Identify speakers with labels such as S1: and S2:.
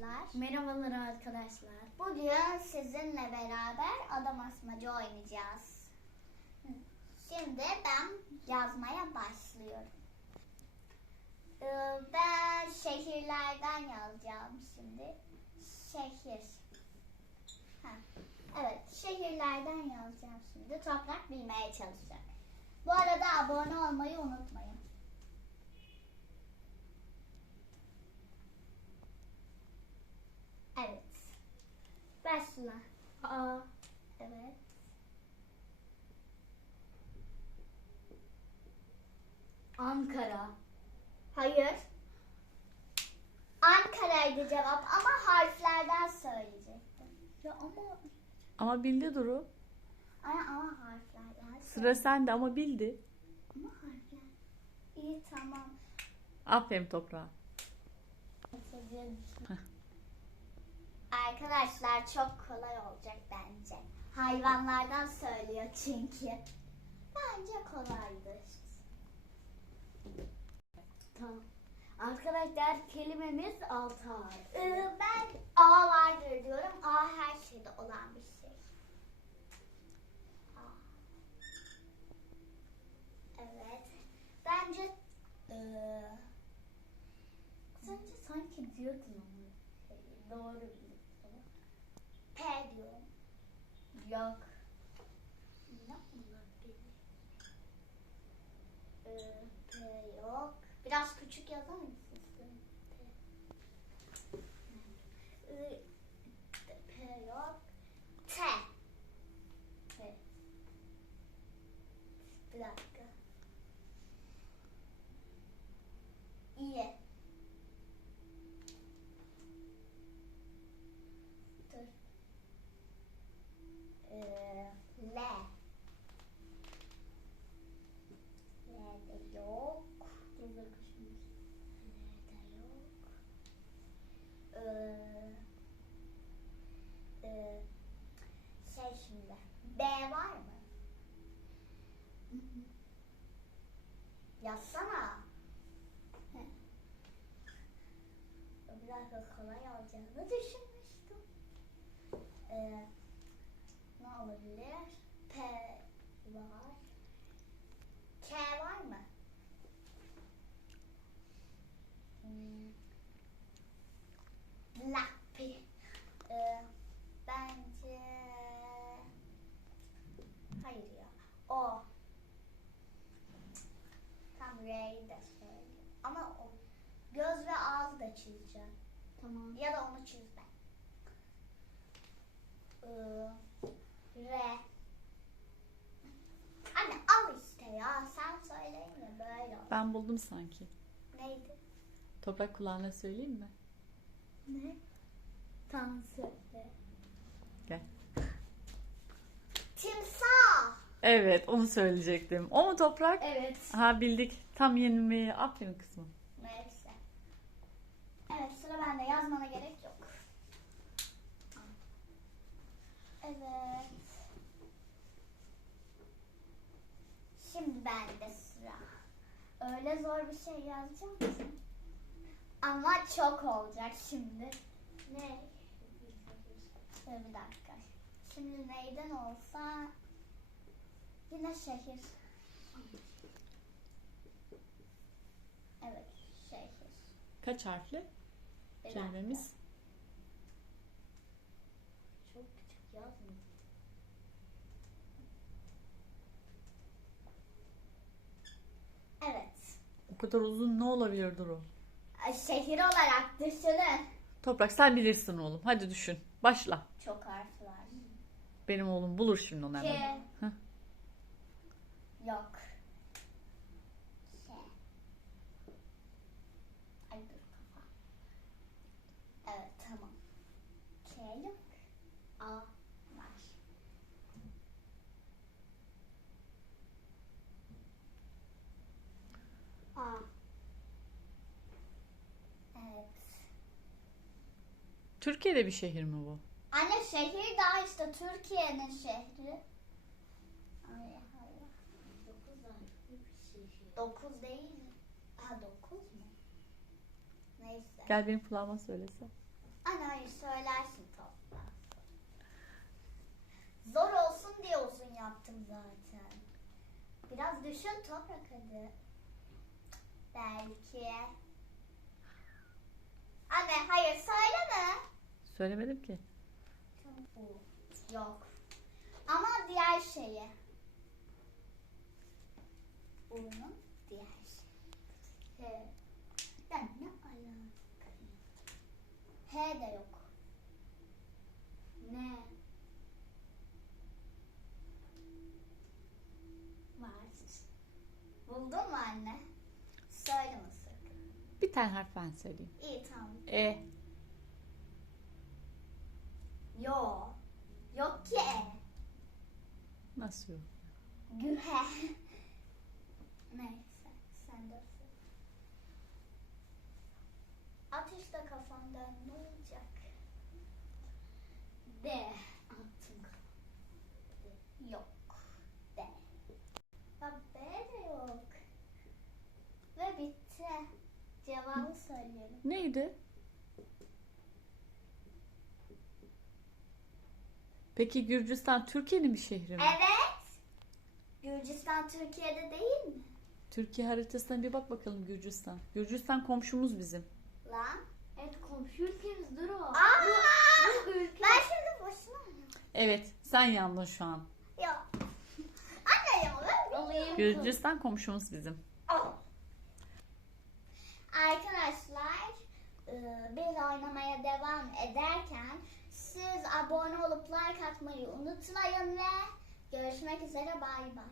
S1: arkadaşlar.
S2: Merhabalar arkadaşlar.
S1: Bugün sizinle beraber adam asmacı oynayacağız. Şimdi ben yazmaya başlıyorum. Ee, Ben şehirlerden yazacağım şimdi. Şehir. Ha. Evet, şehirlerden yazacağım şimdi. Toprak bilmeye çalışacak. Bu arada abone olmayı unutmayın. Evet. Başla.
S2: Aa,
S1: Evet.
S2: Ankara.
S1: Hayır. Ankara'ydı cevap ama harflerden söyleyecektim.
S2: Ya ama
S3: Ama bildi Duru.
S1: Ama, ama harflerden
S3: Sıra sende ama bildi.
S1: Ama harfler. İyi tamam.
S3: Aferin toprağa.
S1: Arkadaşlar çok kolay olacak bence. Hayvanlardan söylüyor çünkü. Bence kolaydır.
S2: tamam. Arkadaşlar kelimemiz altı harf.
S1: Ee, ben A vardır diyorum. A her şeyde olan bir şey. A. Evet. Bence ee,
S2: Sence sanki diyordun ama. Doğru bildim.
S1: P diyorum.
S2: Yok.
S1: Ne? Ee, P yok. Biraz küçük yazar mısınız? P. Ee, P yok. T.
S2: T.
S1: Bir dakika. İyi. Dur. Ee, L. L de yok.
S2: Dur bakayım.
S1: L de yok. Ee, e, şey şimdi. B var mı? Yazsana. Heh. Biraz da kolay olacağını düşünmüştüm. Ee, ne olabilir? P var. K var mı? Hmm. Lappi. Ee, bence hayır ya. O. Tam R'yi de söyle. Ama o göz ve ağız da çizeceğim.
S2: Tamam.
S1: Ya da onu çiz ben. Ee, R. Anne al işte ya. Sen söyleyince böyle oldu.
S3: Ben buldum sanki.
S1: Neydi?
S3: Toprak kulağına söyleyeyim mi?
S2: Ne? Tamam söyle.
S3: Gel.
S1: Timsah.
S3: Evet onu söyleyecektim. O mu toprak?
S2: Evet.
S3: Ha bildik. Tam yenilmeyi. Aferin kızım.
S1: Neyse. Evet sıra bende. Yazmana gerek yok. Evet. Şimdi bende sıra. Öyle zor bir şey yazacağım ki. Ama çok olacak şimdi. Ne? Dur bir dakika. Şimdi neyden olsa yine şehir. Evet, şehir.
S3: Kaç harfli
S1: Bir
S3: kelimemiz?
S1: Çok küçük yazmıyor. Evet.
S3: O kadar uzun ne olabilir Duru?
S1: Şehir olarak düşünün.
S3: Toprak sen bilirsin oğlum. Hadi düşün. Başla.
S1: Çok harf var.
S3: Benim oğlum bulur şimdi onu hemen. Heh.
S1: Yok. K. Ay dur kafa. Evet tamam. K yok. A var. A. Evet.
S3: Türkiye'de bir şehir mi bu?
S1: Anne şehir daha işte Türkiye'nin şehri. Ay Allah.
S2: Dokuz harfli bir şehir.
S1: Dokuz değil mi? Ha dokuz mu? Neyse.
S3: Gel benim kulağıma söylese.
S1: Anne hayır söylersin topla. Zor olsun diye uzun yaptım zaten. Biraz düşün toprak hadi. Belki. Anne hayır söyleme.
S3: Söylemedim ki.
S1: Yok. Ama diğer şeyi. Bunun diğer şeyi. He. Ben ne alaka? H de yok. Ne? Var. Buldun mu anne? Söyle mısın?
S3: Bir tane harf ben söyleyeyim.
S1: İyi tamam.
S3: E.
S1: Yo. Yok ki.
S3: Nasıl yok?
S1: Gühe. Neyse sen de söyle. Ateşte kafamdan ne olacak? D. Attım Yok. D. Ha, B de yok. Ve bitti. Cevabı söylüyorum.
S3: Neydi? Peki Gürcistan Türkiye'nin bir şehri mi?
S1: Evet. Gürcistan Türkiye'de değil mi?
S3: Türkiye haritasına bir bak bakalım Gürcistan. Gürcistan komşumuz bizim.
S1: Lan.
S2: Evet komşu ülkemiz dur o.
S1: Aa!
S2: Bu ülke.
S1: Ben şimdi boşuna mı?
S3: Evet, sen yandın şu an.
S1: Ya. Anne ya ben.
S3: Gürcistan komşumuz bizim.
S1: Al. Abone olup like atmayı unutmayın ve görüşmek üzere bay bay.